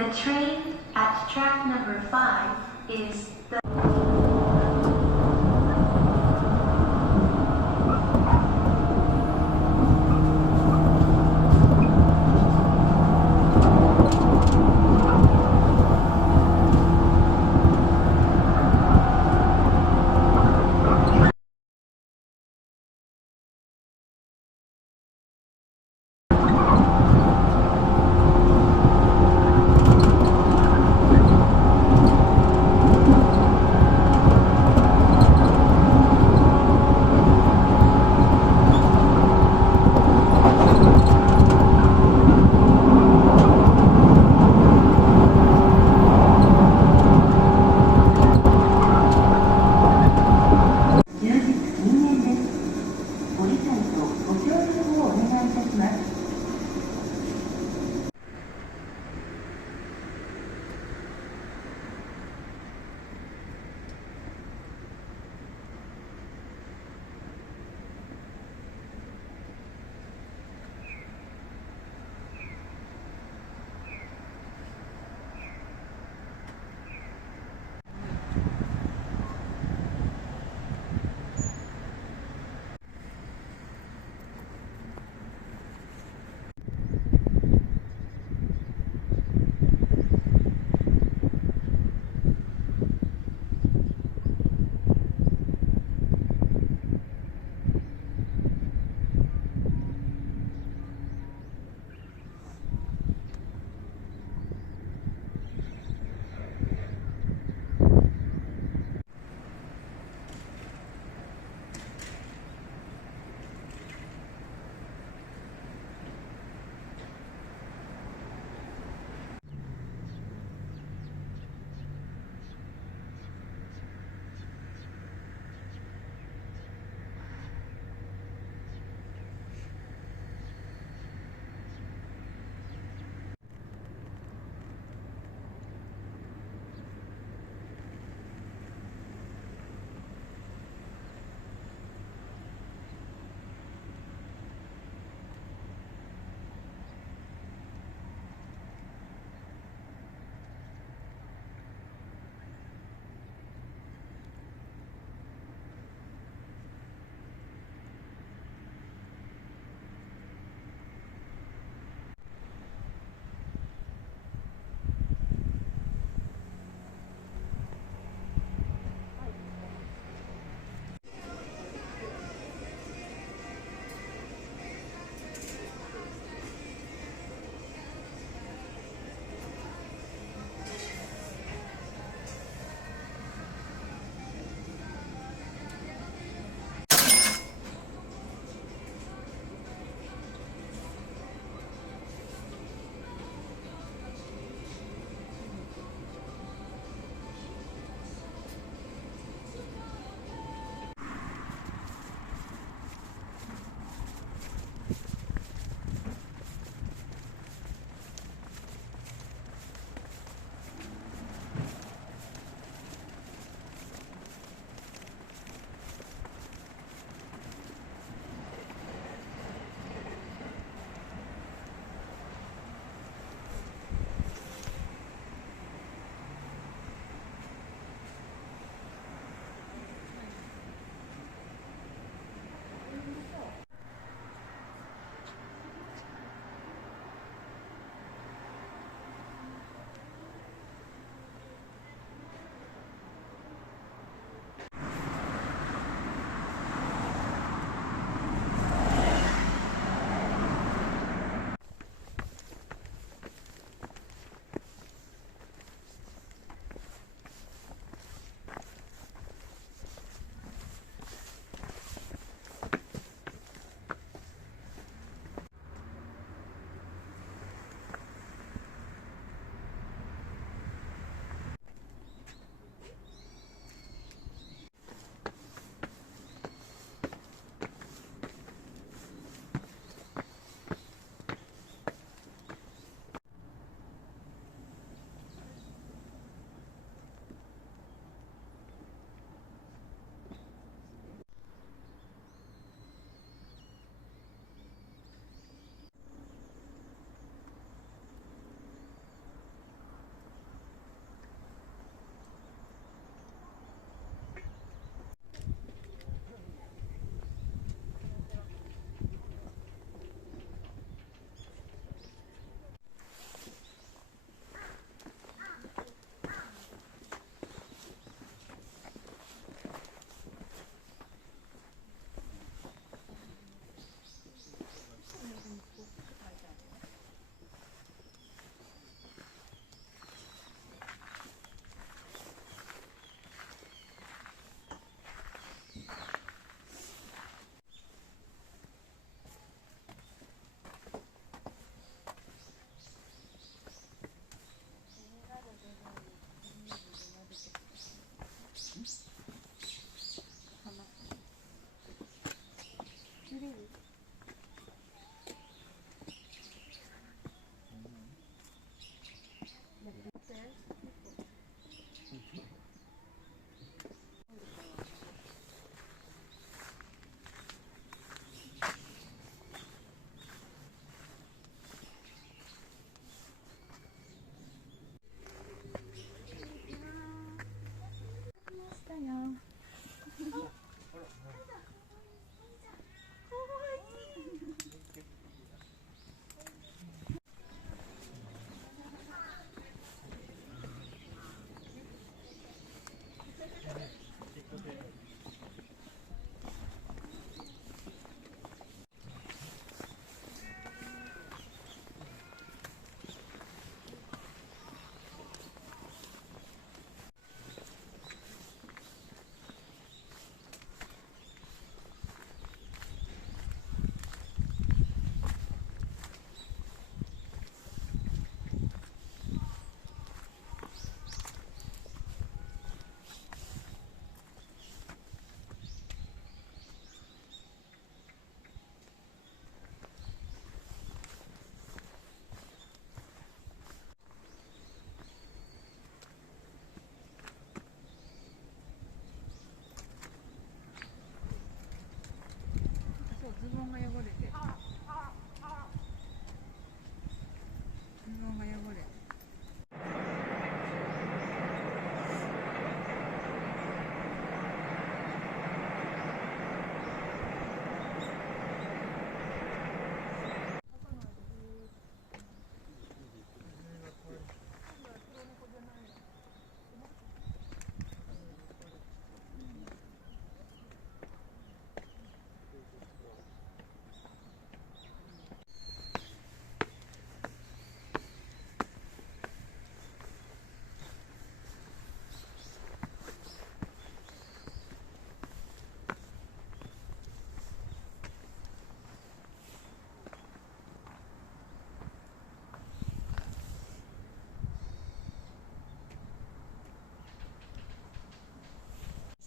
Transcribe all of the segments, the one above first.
The train at track number 5 is the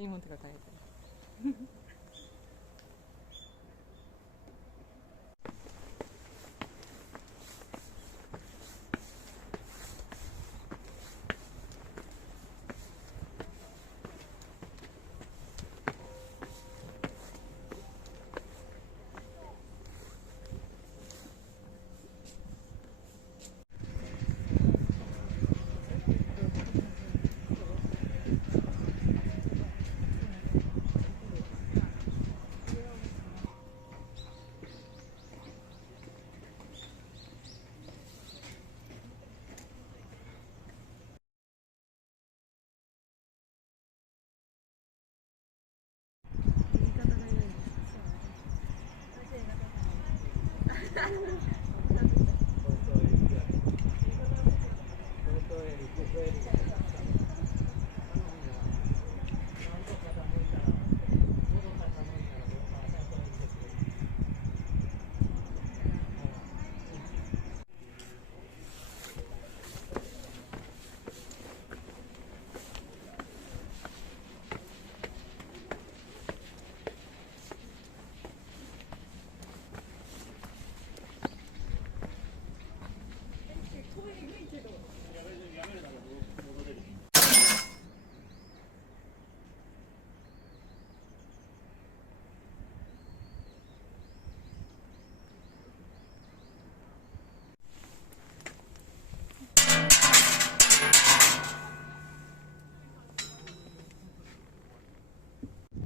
しいもんとか買えたり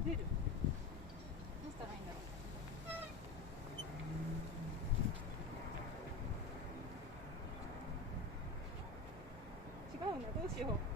出る。どうしたらいいんだろう。違うな、どうしよう。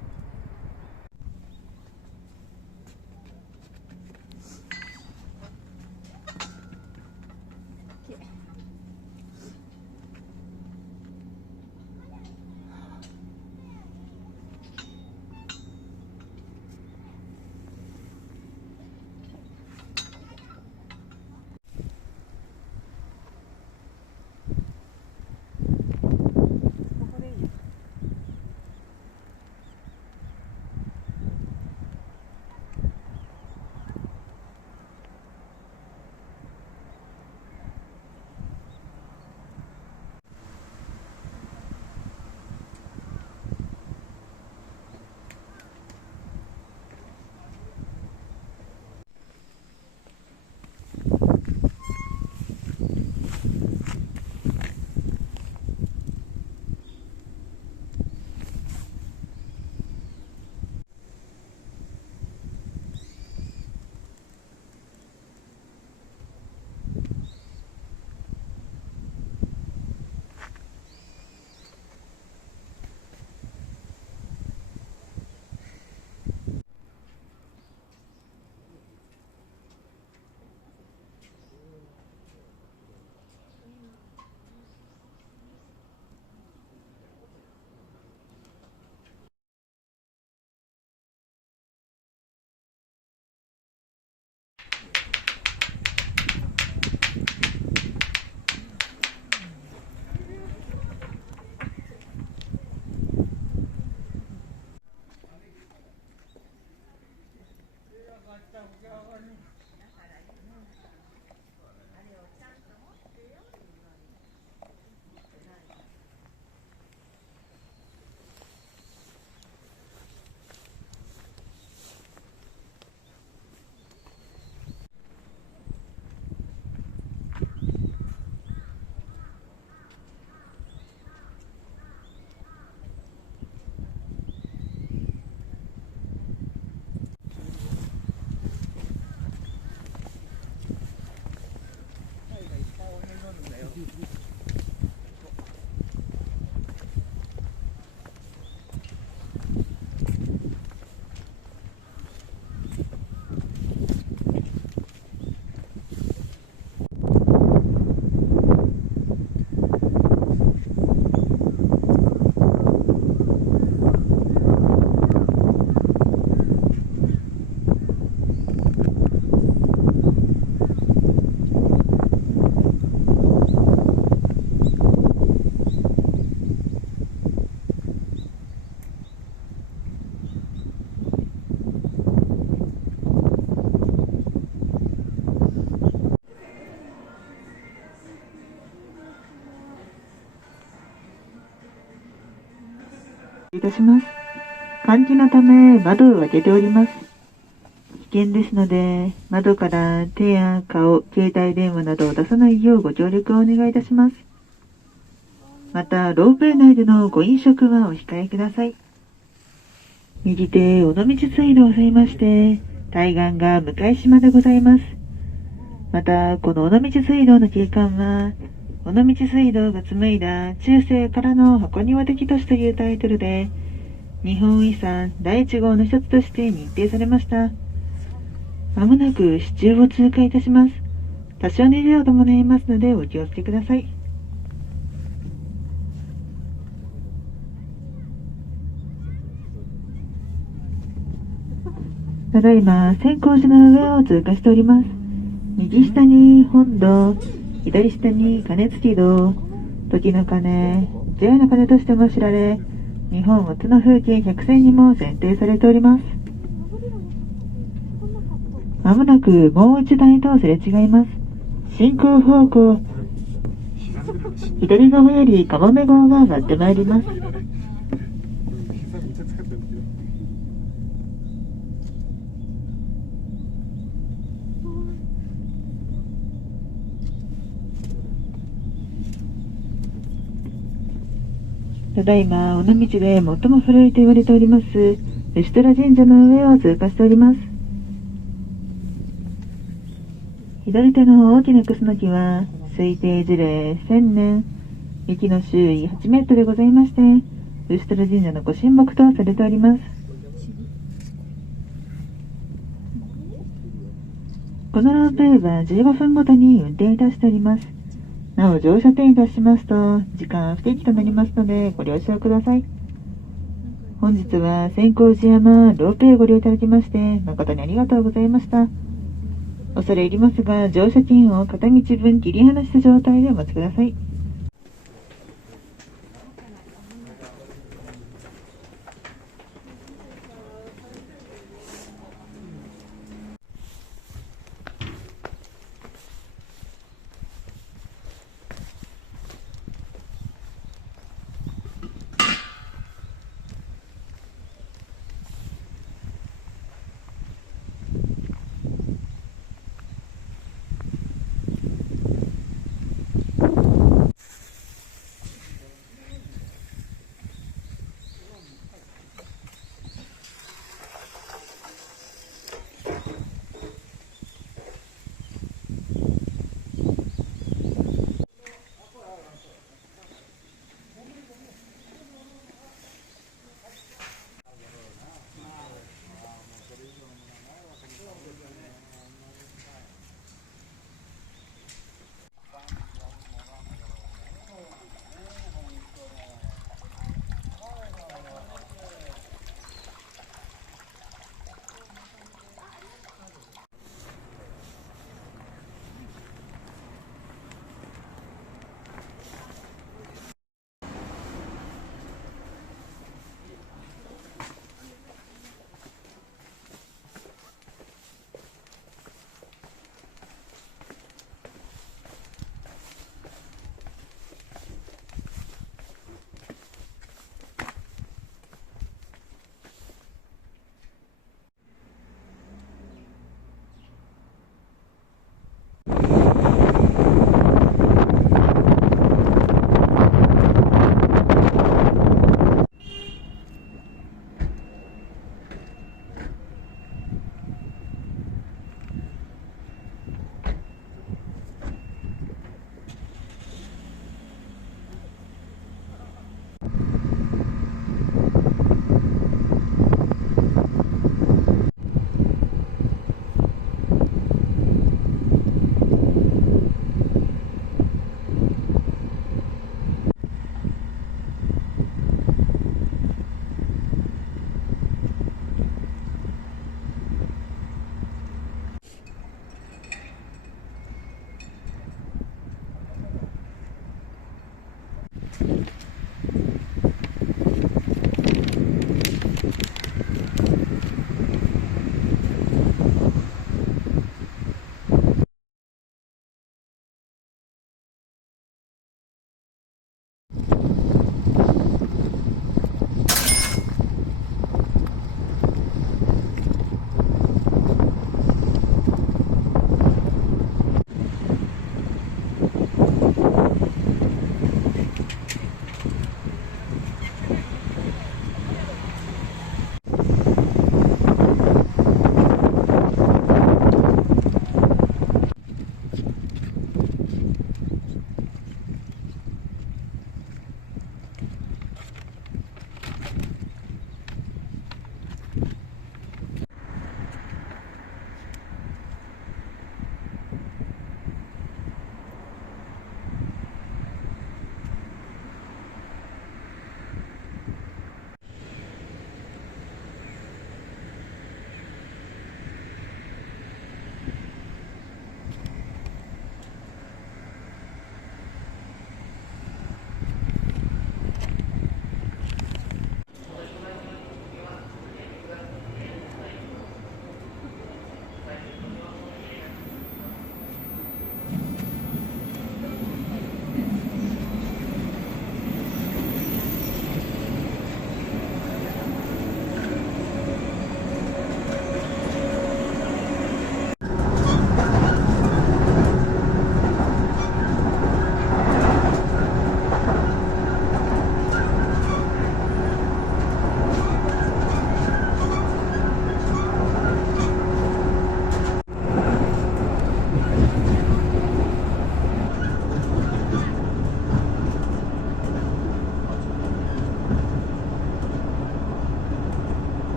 いたします。換気のため窓を開けております。危険ですので、窓から手や顔、携帯電話などを出さないようご協力をお願いいたします。また、ロープウェイ内でのご飲食はお控えください。右手、尾道水路を挟みまして、対岸が向島でございます。また、この尾道水道の景観は、尾道水道が紡いだ中世からの箱庭的都市というタイトルで、日本遺産第1号の一つとして認定されました。まもなく支柱を通過いたします。多少の揺れを伴いますのでお気をつけください。ただいま千光寺の上を通過しております。右下に本堂、左下に鐘つき堂、時の鐘、除夜の鐘としても知られ、日本初の風景100選にも選定されております。まもなくもう一台とすれ違います。進行方向、左側よりかもめ号が上がってまいります。ただいま尾道で最も古いと言われております牛虎神社の上を通過しております。左手の大きなクスノキは推定樹齢1000年、幹の周囲8メートルでございまして、牛虎神社のご神木とされております。このロープウェイは15分ごとに運転いたしております。なお乗車点いたしますと時間不定期となりますのでご了承ください。本日は千光寺山ロープウェイご利用いただきまして誠にありがとうございました。恐れ入りますが乗車券を片道分切り離した状態でお待ちください。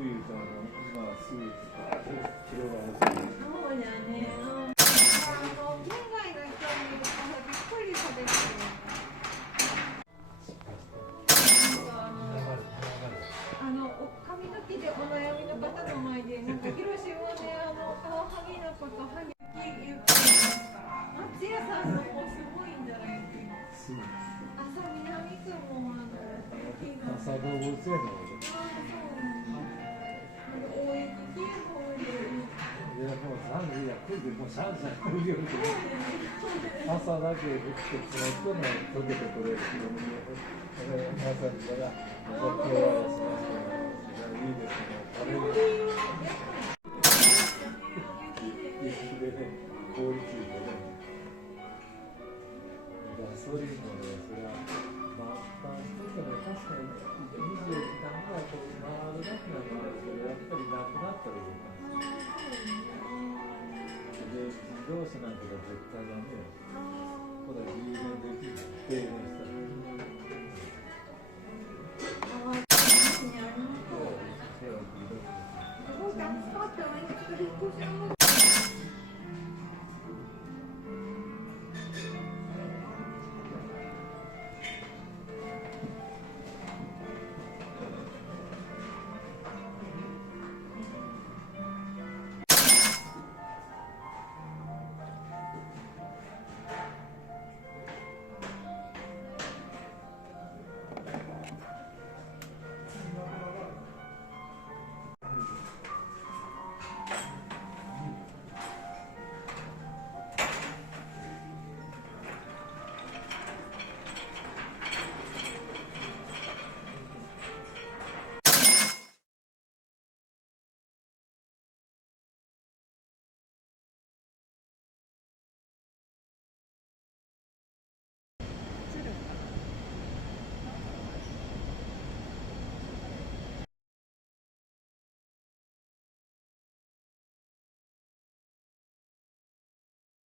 冬とまあすぐ広がる。そうやね。県外の人にびっくりされてる。髪の毛でお悩みの方の前で、なんか広島でカワハギのことハギ言ってますから。松屋さんの子すごいんじゃないですか。朝南くんも朝動物園の。応援に来る方で。いやもう3時や9時もうシャンシャン来るよ。朝だけ降ってその人の溶けてくれる。朝からお酒をしました。いいですね。食べる。雪でね、凍りついてね。ガソリンもね、それはまあ一つは確かに24時間ぐらいこう回るだけなんですけど、やっぱりなくなったりとか。で自動車なんかが絶対ダメよ。これ充電できる。停電したら。すごく暑かったのに、ちょっと引っ越しの